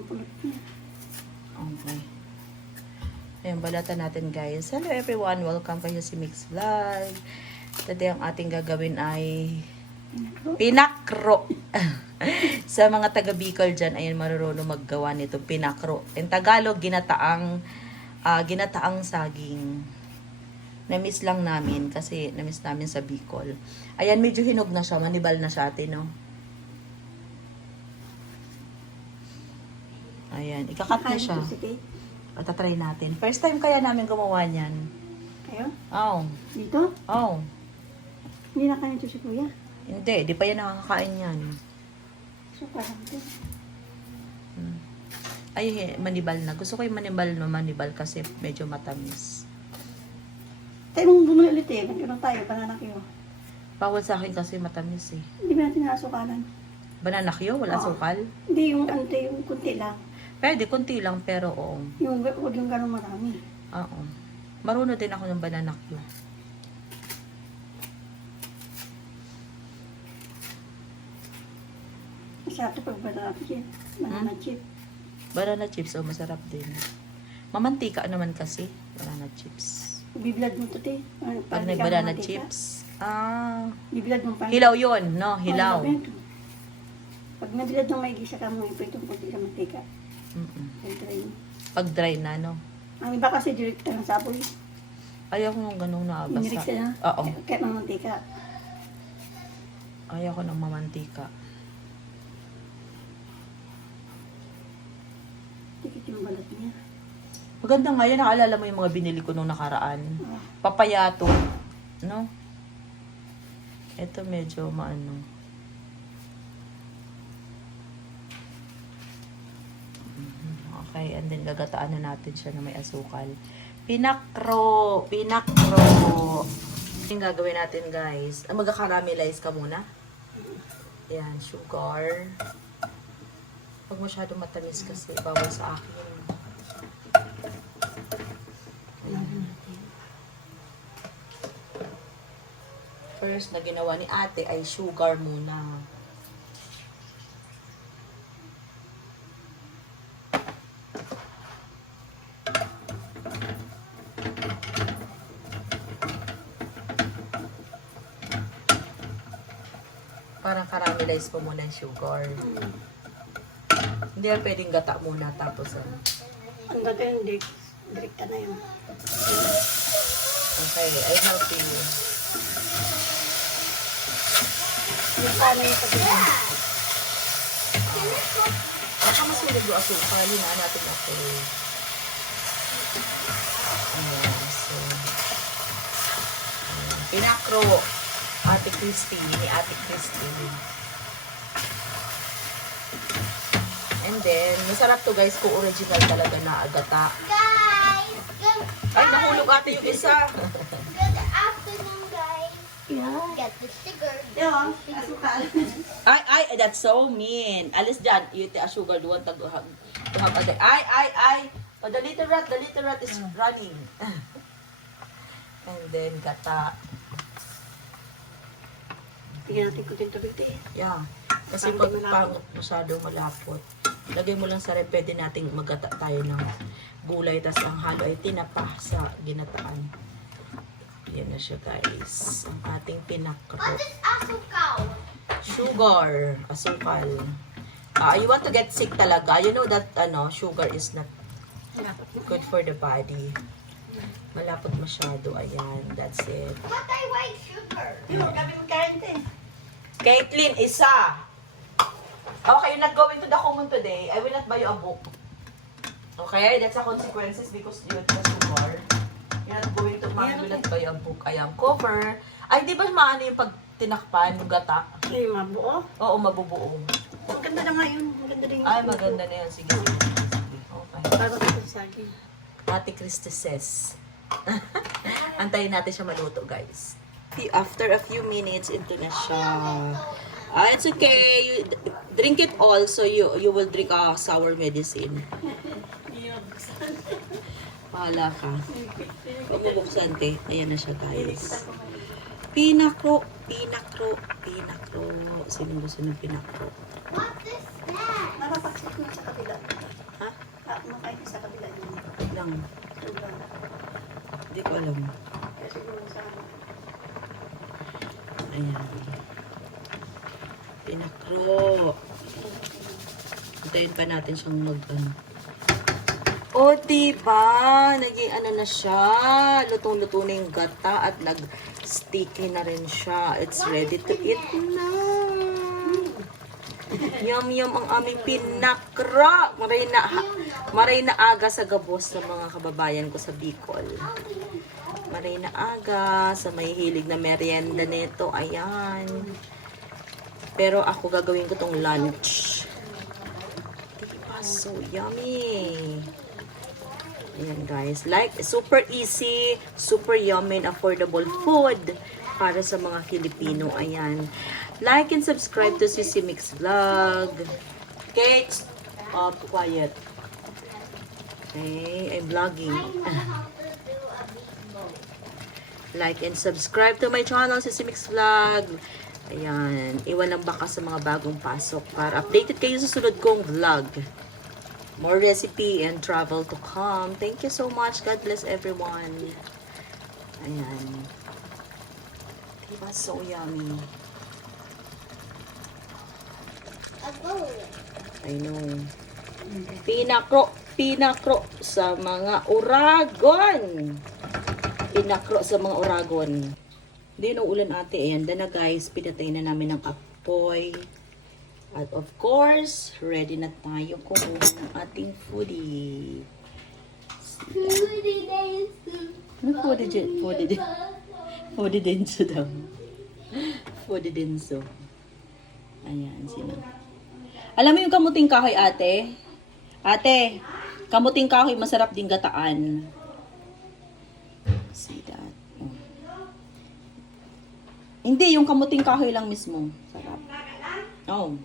ang pulot niya. Okay. Ayan, balatan natin guys. Hello everyone, welcome kayo si Mix Vlog. Today ang ating gagawin ay pinakro. Sa mga taga Bicol dyan, ayan, marunong maggawa nito, pinakro. In Tagalog, ginataang saging. Na-miss lang namin kasi na-miss namin sa Bicol. Ayan, medyo hinog na siya, manibal na siya ate, no? Ayan, ikakat na siya. Patatry natin. First time kaya namin gumawa niyan. Kayo? Oo. Dito? Oo. Hindi na kayo si kuya. Hindi, di pa yan nakakakain yan. So, parang ito. Ay, manibal na. Gusto ko yung manibal kasi medyo matamis. Tayo mong bumuli ulit eh. Nagkaroon tayo, banana kayo. Bawal sa akin kasi matamis eh. Hindi ba natin nakasukalan? Banana Q? Wala Oo. sukal? Hindi, yung ante, yung kunti lang. Pwede, konti lang pero oo. Huwag yung gano'ng marami. Oo. Marunong din ako ng banana Q. Masarap ito pag banana chip. Banana chip. Banana chips, oh, masarap din. Mamantika naman kasi, banana chips. Bibilad mo ito, te. Pag nag-banana chips, Bibilad mo pa. hilaw yun, no? Hilaw. Pag nabilad ng maigi sa kamo, ito itong kunti ka mantika. Pag dry na, no? Ang iba kasi direkta ng saboy. Ayaw ko nung ganun na Inirik basta. sila. Oo. Kaya ng mantika. Ayaw ko ng mamantika. Tikit yung balat niya. Maganda nga yan, nakaalala mo yung mga binili ko nung nakaraan. Papayato, no? Ito medyo maano. Okay, and then gagataan na natin siya na may asukal. Pinakro! Pinakro! Yung gagawin natin guys. Magka-caramelize ka muna. Yan, sugar. Huwag masyado matamis kasi bawal sa akin. First na ginawa ni ate ay sugar muna. Parang caramelize ko muna yung sugar. Hindi yan pwedeng gata muna tapos ano. Ang gagawin, direkta na yun. Okay, I help you. Yung paano yung pagkakas. Baka masunog yung asukal, yun na natin ako. Ayan, so. Pinakro. Ate Christy, ni Ate Christy. And then, masarap to guys kung original talaga na agata. Guys, Ay, nahulog ate yung isa. good afternoon, guys. Yeah. Get the sticker. Yeah, asukal. Ay, that's so mean. Alis dyan, you take a sugar doon, to have a day. Ay. Oh, the little rat is running. And then, gata. Tignan natin kunting tubig, te. Yeah. Kasi pag masyadong malapot, lagay mo lang sa rep, pwede nating magata tayo ng gulay, tas ang halo ay tinapa sa ginataan. Yan na siya guys. Ang ating pinakro. What is asukal? Sugar. Asukal. You want to get sick talaga. You know that sugar is not good for the body. Malapot masyado. Ayan. That's it. But I like sugar. Yung kami magkain, te. Caitlin, isa. Okay, you're not going to the common today. I will not buy you a book. Okay? That's the consequences because you have sugar. You're not going to, Mom will not buy a book. Ayan, cover. Ay, di ba maano yung pag tinakpan, yung gata? Ay, mabuo. Oo, mabubuo. Ang ganda na nga yun. Ang ganda rin. Ay, maganda na yan. Sige. Okay. Bago ito sa akin. Ate Christy says. Antayin natin siya maluto, guys. After a few minutes, ito na siya. It's okay. You drink it all, so you will drink a sour medicine. Pahala ka. Huwag mo buksan, te. Ayan na siya, guys. Pinakro. Sino gusto ng pinakro? What is that? Nakapagsak na sa kabila. Hintayin pa natin siyang mag-ano. O, diba? Naging ano na siya. Lutong-luto na yung gata at nag-sticky na rin siya. It's ready to eat na. Yum-yum ang aming pinakro. Maray na aga sa gabos ng mga kababayan ko sa Bicol. Maray na aga sa may hilig na merienda nito. Ayan. Pero ako gagawin ko tong lunch. Diba? So yummy. Ayan guys. Like, super easy, super yummy and affordable food para sa mga Filipino. Ayan. Like and subscribe to Sissy Mix Vlog. Okay. Quiet. Okay. I'm vlogging. Like and subscribe to my channel, Sissy Mix Vlog. Ayan. Iwan lang baka sa mga bagong pasok para updated kayo sa sunod kong vlog. More recipe and travel to come. Thank you so much. God bless everyone. Ayan. Diba so yummy? I know. Pinakro sa mga uragon. Pinakro sa mga uragon. Hindi no ulan ate. Ayan, na guys. Pinatay na namin ng apoy. At of course, ready na tayo kumuha ng ating foodie. Foodie denso daw. Foodie denso. Ayan, sino? Alam mo yung kamuting kahoy, ate? Ate, kamuting kahoy masarap din gataan. See that? Oh. Hindi, yung kamuting kahoy lang mismo. Sarap. Oh.